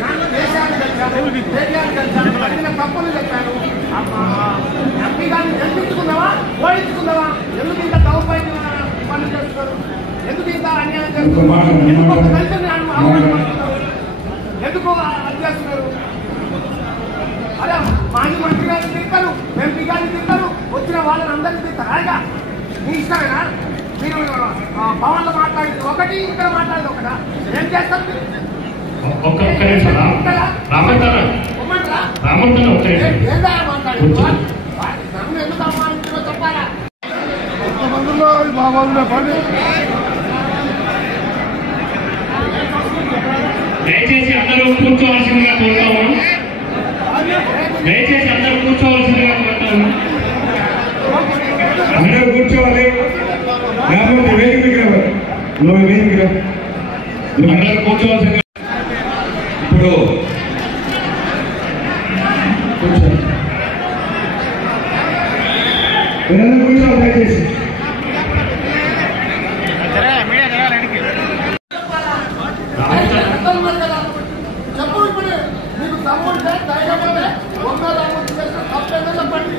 దేశాన్ని తెచ్చాను, ధైర్యాన్ని తెచ్చాను, తగిన తప్పులు చెప్పాను. ఎంపీ గారిని గెలిపించుకుందావా ఓడించుకుందావా? ఎందుకు ఇంత దౌర్భాగ్యం పనులు చేస్తున్నారు? ఎందుకు ఇంత అన్యాయం చేస్తున్నారు? ఎందుకు ఒక దళితుని అవమానపడుతున్నారు? ఎందుకు అది చేస్తున్నారు? అదే మాజీ మంత్రి గారిని తింటారు, ఎంపీ గారిని తింటారు, వచ్చిన వాళ్ళని అందరినీ తింటారు. అలాగా మీ ఇష్టమేనా? మీరు భవన్లో మాట్లాడేది ఒకటి, ఇక్కడ మాట్లాడేది ఒకటా? ఏం చేస్తారు మీరు? ఎందుకు అవమానించారో చెప్పాలా? దయచేసి అందరూ కూర్చోవలసిందిగా కోరుతాము. దయచేసి అందరూ కూర్చోవలసిందిగా కోరుతాము. అందరూ కూర్చోవాలి. అందరూ కూర్చోవలసిందిగా. ఇప్పుడు మీరందరూ కూర్చోవాలి దయచేసి. చెప్పు ఇప్పుడు మీకు తమ్ముడు ధైర్యం చెప్పండి.